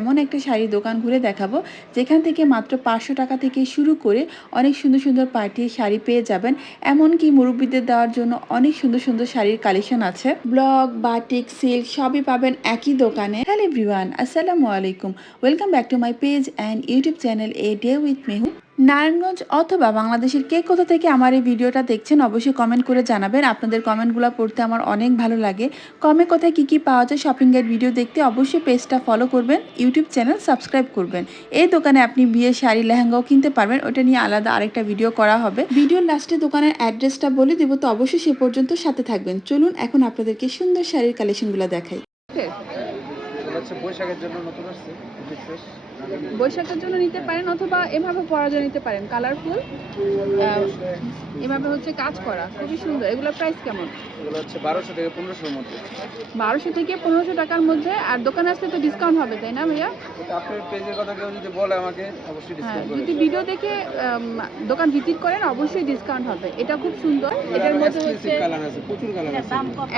এমন একটা শাড়ির দোকান ঘুরে দেখাবো, যেখান থেকে মাত্র পাঁচশো টাকা থেকে শুরু করে অনেক সুন্দর সুন্দর পার্টির শাড়ি পেয়ে যাবেন। এমনকি মুরব্বীদের দেওয়ার জন্য অনেক সুন্দর সুন্দর শাড়ির কালেকশন আছে। ব্লক বাটিক, সিল্ক সবই পাবেন একই দোকানে। হ্যালো এভরিওয়ান, আসসালামু আলাইকুম। Welcome back to my page and YouTube channel a day with Mehu. Narayanganj অথবা বাংলাদেশের কে কোথা থেকে আমার এই ভিডিওটা দেখছেন, অবশ্যই কমেন্ট করে জানাবেন। আপনাদের কমেন্টগুলো পড়তে আমার অনেক ভালো লাগে। কমে কোথায় কী কী পাওয়া যায় শপিং ভিডিও দেখতে অবশ্যই পেজটা ফলো করবেন ইউটিউব চ্যানেল সাবস্ক্রাইব করবেন। এই দোকানে আপনি বিয়ের শাড়ি, লেহেঙ্গাও কিনতে পারবেন, ওটা নিয়ে আলাদা আরেকটা ভিডিও করা হবে। ভিডিওর লাস্টে দোকানের অ্যাড্রেসটা বলে দেবো, তো অবশ্যই সে পর্যন্ত সাথে থাকবেন। চলুন এখন আপনাদেরকে সুন্দর শাড়ির কালেকশনগুলো দেখাই। হচ্ছে বৈশাখের জন্য নতুন আসছে বৈশাখের জন্য নিতে পারেন অথবা এভাবে পরার জন্য নিতে পারেন। কালারফুল এভাবে হচ্ছে কাজ করা। খুবই সুন্দর। এগুলোর প্রাইস কেমন? এগুলো হচ্ছে বারোশো থেকে পনেরোশোর মধ্যে। বারোশো থেকে পনেরোশো টাকার মধ্যে। আর দোকানে আসলে তো ডিসকাউন্ট হবে তাই না ভাইয়া? আপনার পেজের কথা কেউ যদি বলে আমাকে অবশ্যই হ্যাঁ ডিসকাউন্ট যদি ভিডিও দেখে দোকান ভিজিট করেন অবশ্যই ডিসকাউন্ট হবে। এটা খুব সুন্দর। এটার মধ্যে হচ্ছে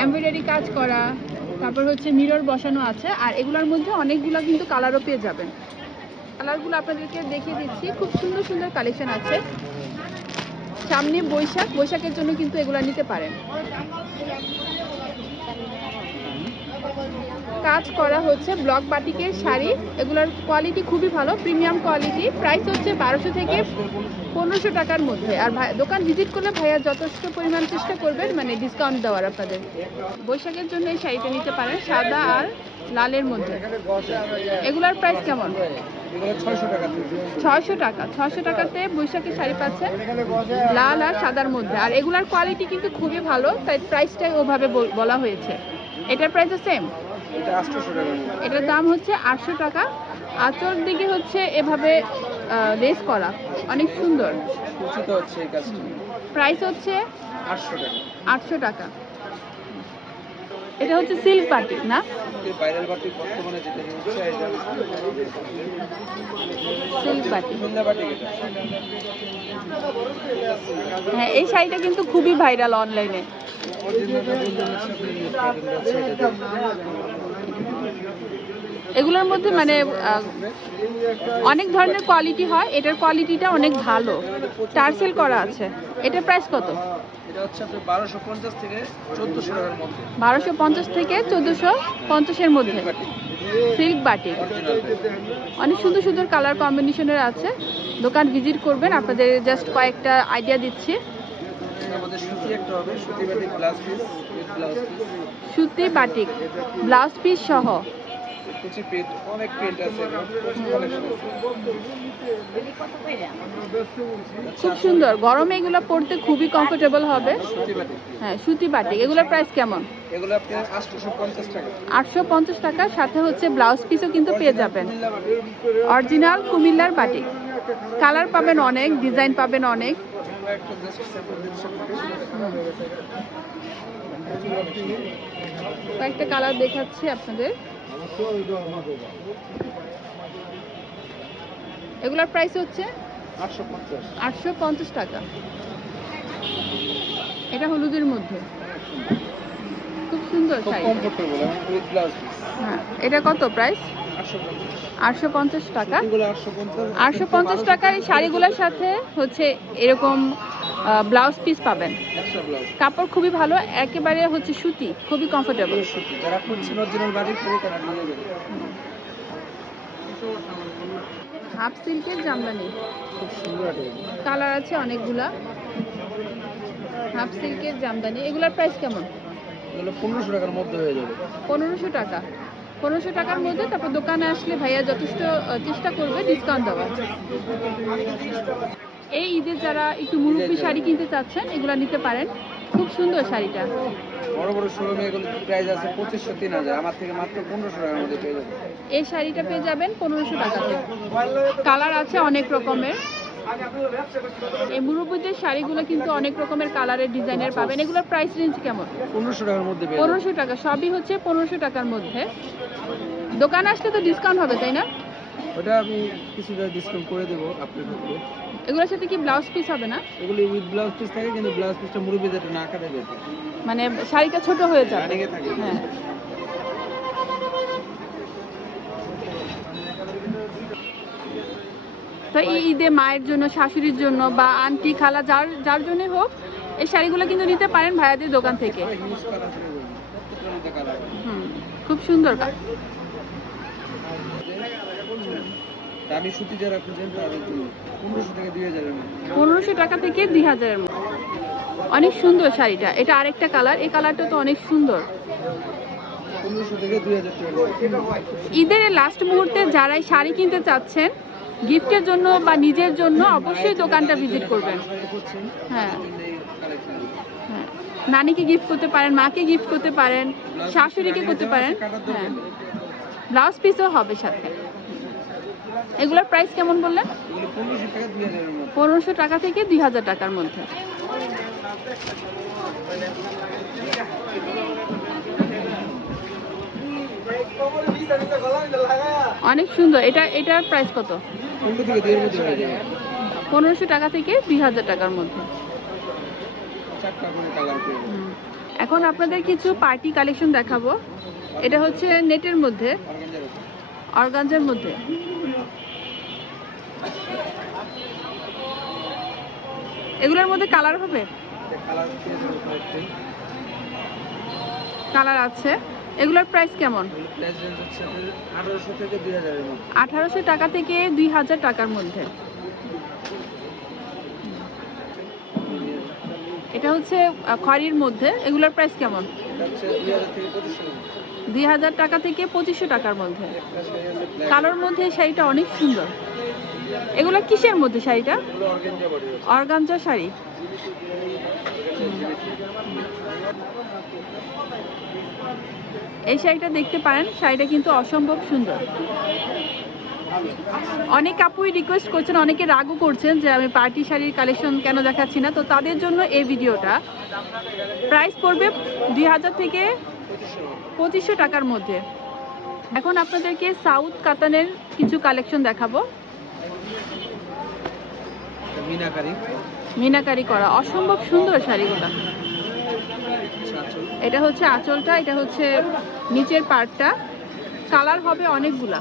এমব্রয়ডারি কাজ করা। তারপর হচ্ছে মিরর বসানো আছে, আর এগুলোর মধ্যে অনেকগুলো কিন্তু কালারও পেয়ে যাবেন। কালারগুলো আপনাদেরকে দেখিয়ে দিচ্ছি, খুব সুন্দর সুন্দর কালেকশন আছে। সামনে বৈশাখ, বৈশাখের জন্য কিন্তু এগুলো নিতে পারেন। কাজ করা হচ্ছে। ব্লক বাটিকের শাড়ি, এগুলোর কোয়ালিটি খুবই ভালো প্রিমিয়াম কোয়ালিটি প্রাইস হচ্ছে বারোশো থেকে পনেরোশো টাকার মধ্যে। আর দোকান ভিজিট করলে ভাইয়া যথেষ্ট পরিমাণ চেষ্টা করবেন মানে ডিসকাউন্ট দেওয়ার আপনাদের। বৈশাখের জন্য এই শাড়িটা নিতে পারেন, সাদা আর লালের মধ্যে। এগুলার প্রাইস কেমন? ছয়শো টাকা। ছয়শো টাকাতে বৈশাখের শাড়ি পাচ্ছেন লাল আর সাদার মধ্যে। আর এগুলার কোয়ালিটি কিন্তু খুবই ভালো, তাই প্রাইসটাই ওভাবে বল- হয়েছে। এটার প্রাইসও সেম এটার দাম হচ্ছে আটশো টাকা। আঁচল দিকে হচ্ছে এভাবে লেস করা। অনেক সুন্দর। প্রাইস হচ্ছে আটশো টাকা। এটা হচ্ছে সিল্ক বাটিক না? ভাইরাল বাটি বর্তমানে যেটা হচ্ছে এটা সিল্ক বাটিক সন্ধ্যা এটা হ্যাঁ এই শাড়িটা কিন্তু খুবই ভাইরাল অনলাইনে অরিজিনালটা বলতে হচ্ছে আপনি প্যাটার্নটা আছে এটা এগুলোর মধ্যে মানে অনেক ধরনের কোয়ালিটি হয়। এটার কোয়ালিটিটা অনেক ভালো। টার্সেল করা আছে। এটার প্রাইস কত? বারোশো পঞ্চাশ থেকে চোদ্দোশো পঞ্চাশের মধ্যে। সিল্ক বাটিক অনেক সুন্দর সুন্দর কালার কম্বিনেশনের আছে। দোকান ভিজিট করবেন। আপনাদের জাস্ট কয়েকটা আইডিয়া দিচ্ছি। সুতি বাটিক ব্লাউজ পিস সহ। কুচি প্রিন্ট অনেক প্রিন্ট আছে খুব সুন্দর। গরমে এগুলো পরতে খুবই কমফোর্টেবল হবে। হ্যাঁ সুতি বাটিক এগুলোর প্রাইস কেমন? এগুলো আপনি আটশোশো পঞ্চাশ টাকা। আটশো পঞ্চাশ টাকার সাথে হচ্ছে ব্লাউজ পিসও কিন্তু পেয়ে যাবেন। অরিজিনাল কুমিল্লার বাটিক কালার পাবেন অনেক ডিজাইন পাবেন অনেক। কয়েকটা কালার দেখাচ্ছি আপনাদের। এগুলোর প্রাইস হচ্ছে? আটশো পঞ্চাশ। টাকা। এটা হলুদের মধ্যে। খুব সুন্দর হ্যাঁ এটা কত প্রাইস আটশো পঞ্চাশ। টাকা। আটশো পঞ্চাশ। আটশো পঞ্চাশ টাকার এই শাড়িগুলোর সাথে হচ্ছে এরকম ব্লাউজ পিস পাবেন। কাপড় খুবই ভালো একেবারে হচ্ছে সুতি খুবই কমফোর্টেবল হাফ সিল্কের জামদানি। কালার আছে অনেকগুলা। হাফ সিল্কের জামদানি। এগুলোর প্রাইস কেমন? পনেরোশো টাকার মধ্যে হয়ে যাবে। পনেরোশো টাকা। পনেরোশো টাকার মধ্যে তারপর দোকানে আসলে ভাইয়া যথেষ্ট চেষ্টা করবে ডিসকাউন্ট দেওয়ার। এই ঈদে যারা একটু মুরব্বী শাড়ি কিনতে চাচ্ছেন এগুলো নিতে পারেন। খুব সুন্দর শাড়িটা। বড় বড় শোরুমে এগুলো প্রাইস আছে পঁচিশশো তিন হাজার। আমার থেকে মাত্র পনেরোশো টাকার মধ্যে পেয়ে যাবে এই শাড়িটা পেয়ে যাবেন পনেরোশো টাকাতে। কালার আছে অনেক রকমের। এই মুরব্বীদের শাড়িগুলো কিন্তু অনেক রকমের কালারের ডিজাইনের পাবেন। এগুলোর প্রাইস রেঞ্জ কেমন? পনেরোশো টাকার মধ্যে পনেরোশো টাকা। সবই হচ্ছে পনেরোশো টাকার মধ্যে। দোকানে আসলে তো ডিসকাউন্ট হবে তাই না? ওটা আমি কিছুটা ডিসকাউন্ট করে দেবো আপনার ক্ষেত্রে এগুলোর সাথে কি ব্লাউজ পিস হবে না? এগুলো উইথ ব্লাউজ পিস থাকে কিন্তু ব্লাউজ পিসটা মুরব্বী যাতে না কাটে যেতে। মানে শাড়িটা ছোট হয়ে যাবে। হ্যাঁ। তো এই ঈদে মায়ের জন্য শাশুড়ির জন্য বা আন্টি খালা যার যার জন্যই হোক এই শাড়িগুলো কিন্তু নিতে পারেন ভাইয়াদের দোকান থেকে। হুম খুব সুন্দর কাজ। দামি সুতি যারা খুঁজেন তাদের জন্য পনেরোশো থেকে দুই হাজারের মধ্যে পনেরোশো টাকা থেকে দুই হাজারের মধ্যে অনেক সুন্দর শাড়িটা। এটা আরেকটা কালার। এই কালারটা তো অনেক সুন্দর। ঈদের লাস্ট মুহূর্তে যারাই শাড়ি কিনতে চাচ্ছেন গিফটের জন্য বা নিজের জন্য অবশ্যই দোকানটা ভিজিট করবেন। হ্যাঁ। হ্যাঁ। নানিকে গিফট করতে পারেন মাকে গিফট করতে পারেন শাশুড়িকে করতে পারেন। হ্যাঁ। ব্লাউজ পিসও হবে সাথে। এগুলোর প্রাইস কেমন বললেন? পনেরোশো টাকা থেকে দুই হাজার টাকার মধ্যে। অনেক সুন্দর। এটা, এটার প্রাইস কত? পনেরোশো টাকা থেকে দুই হাজার টাকার মধ্যে। এখন আপনাদের কিছু পার্টি কালেকশন দেখাবো। এটা হচ্ছে নেটের মধ্যে অর্গানজার মধ্যে। এগুলোর মধ্যে কালার হবে? কালার আছে। এগুলোর প্রাইস কেমন? আঠারোশো টাকা থেকে দুই হাজার টাকার মধ্যে। এটা হচ্ছে খড়ির মধ্যে। এগুলোর প্রাইস কেমন? দুই হাজার টাকা থেকে পঁচিশশো টাকার মধ্যে। কালোর মধ্যে শাড়িটা অনেক সুন্দর। এগুলো কিসের মধ্যে শাড়িটা? অর্গানজা শাড়ি। এই শাড়িটা দেখতে পারেন, শাড়িটা কিন্তু অসম্ভব সুন্দর। অনেক আপুই রিকোয়েস্ট করছেন, অনেকে রাগও করছেন যে আমি পার্টি শাড়ির কালেকশন কেন দেখাচ্ছি না। তো তাদের জন্য এই ভিডিওটা প্রাইস পড়বে দুই হাজার থেকে পঁচিশশো টাকার মধ্যে। এখন আপনাদেরকে সাউথ কাতানের কিছু কালেকশন দেখাবো। মিনাকারি। করা। অসম্ভব সুন্দর শাড়িগুলো। সাতশো এটা হচ্ছে আঁচলটা এটা হচ্ছে নিচের পার্টটা কালার হবে অনেকগুলা।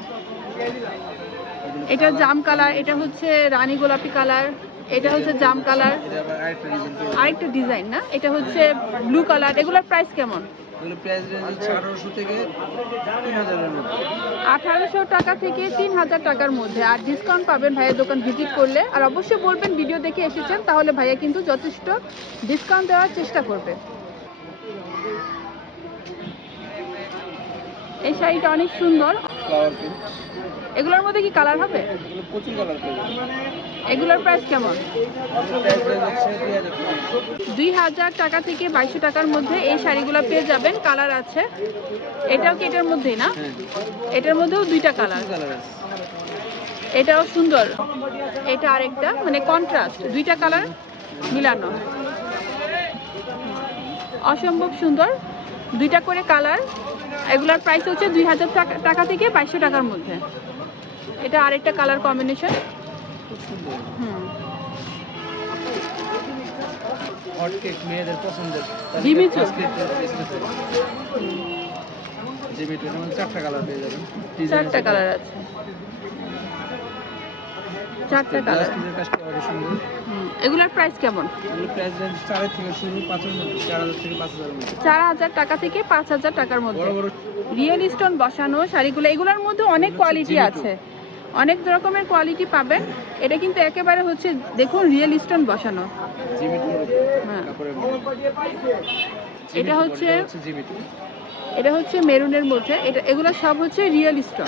এটা জাম কালার এটা হচ্ছে রানী গোলাপি কালার এটা হচ্ছে জাম কালার। আরেকটা ডিজাইন না? এটা হচ্ছে ব্লু কালার। এগুলোর প্রাইস কেমন? এগুলো প্রাইস রেঞ্জ হচ্ছে আঠারোশো থেকে তিন হাজারের মধ্যে। আঠারোশো টাকা থেকে তিন হাজার টাকার মধ্যে। আর ডিসকাউন্ট পাবেন ভাইয়ের দোকান ভিজিট করলে। আর অবশ্যই বলবেন ভিডিও দেখে এসেছেন তাহলে ভাইয়া কিন্তু যথেষ্ট ডিসকাউন্ট দেওয়ার চেষ্টা করবে। এই শাড়িটা অনেক সুন্দর। এগুলোর মধ্যে কি কালার হবে? প্রচুর কালার এগুলোর প্রাইস কেমন? দুই হাজার টাকা থেকে বাইশশো টাকার মধ্যে এই শাড়িগুলো পেয়ে যাবেন। কালার আছে। এটাও কি এটার মধ্যেই না? হ্যাঁ। এটার মধ্যেও দুইটা কালার এটাও সুন্দর। এটা আরেকটা মানে কন্ট্রাস্ট দুইটা কালার মিলানো। অসম্ভব সুন্দর। দুইটা করে কালার এগুলোর প্রাইস হচ্ছে দুই হাজার টাকা থেকে বাইশশো টাকার মধ্যে। এটা আরেকটা কালার কম্বিনেশন হট কেক মেয়েদের পছন্দের। চারটা কালার পেয়ে যাবেন। চারটা কালার আছে। চারটা কালার এগুলোর প্রাইস কেমন? প্রাইস রেঞ্জ চারের থেকে শুরু পাঁচ হাজার চার হাজার থেকে পাঁচ হাজারের চার হাজার টাকা থেকে পাঁচ হাজার টাকার মধ্যে। বড় বড় রিয়েল স্টোন বসানো শাড়িগুলো এগুলোর মধ্যে অনেক কোয়ালিটি আছে। অনেক রকমের কোয়ালিটি পাবেন এটা কিন্তু একেবারে হচ্ছে দেখুন রিয়েল স্টোন বসানো। হ্যাঁ। এটা হচ্ছে- এটা হচ্ছে মেরুনের মধ্যে। এটা এগুলো সব হচ্ছে রিয়েল স্টোন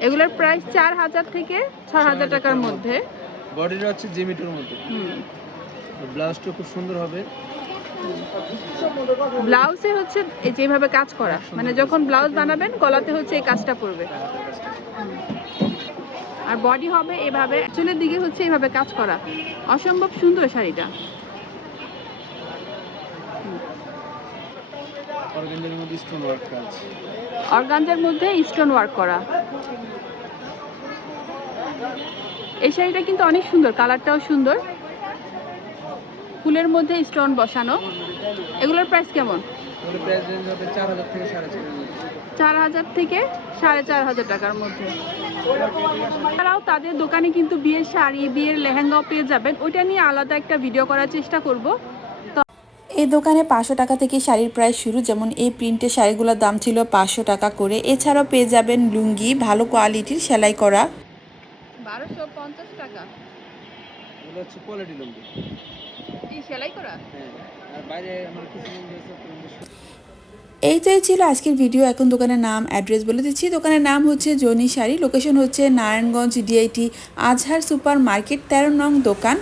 এগুলোর প্রাইস চার হাজার থেকে ছয় হাজার টাকার মধ্যে। বডিটা হচ্ছে জিমিটুর মধ্যে। হুম। ব্লাউজটা খুব সুন্দর হবে। ব্লাউজে হচ্ছে এই যেভাবে কাজ করা মানে যখন ব্লাউজ বানাবেন গলাতে হচ্ছে এই কাজটা পড়বে। আর বডি হবে এভাবে চুলের দিকে হচ্ছে এভাবে কাজ করা। অসম্ভব সুন্দর শাড়িটা। অর্গানজার মধ্যে স্টোন ওয়ার্ক করা। এই শাড়িটা কিন্তু অনেক সুন্দর কালারটাও সুন্দর। ফুলের মধ্যে স্টোন বসানো এগুলোর প্রাইস কেমন? চার হাজার থেকে সাড়ে চার হাজার। টাকার মধ্যে। এছাড়াও তাদের দোকানে কিন্তু বিয়ের শাড়ি বিয়ের লেহেঙ্গাও পেয়ে যাবেন। ওইটা নিয়ে আলাদা একটা ভিডিও করার চেষ্টা করব। এই দোকানে পাঁচশো টাকা থেকে শাড়ির প্রাইস শুরু। যেমন এই প্রিন্টের শাড়িগুলোর দাম ছিল পাঁচশো টাকা করে। এছাড়াও পেয়ে যাবেন লুঙ্গি ভালো কোয়ালিটির সেলাই করা। বারোশো পঞ্চাশ টাকা। হচ্ছে কোয়ালিটি লুঙ্গি। এইটাই ছিল আজকের ভিডিও এখন দোকানের নাম অ্যাড্রেস বলে দিচ্ছি। দোকানের নাম হচ্ছে জনি শাড়ি। লোকেশন হচ্ছে Narayanganj DIT Azhar super market তেরো নং দোকান।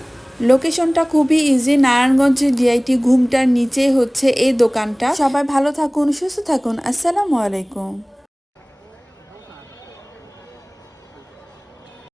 লোকেশনটা খুবই ইজি নারায়ণগঞ্জ ডিআইটি ঘুমটার নিচে হচ্ছে এই দোকানটা। সবাই ভালো থাকুন, সুস্থ থাকুন। আসসালামু আলাইকুম।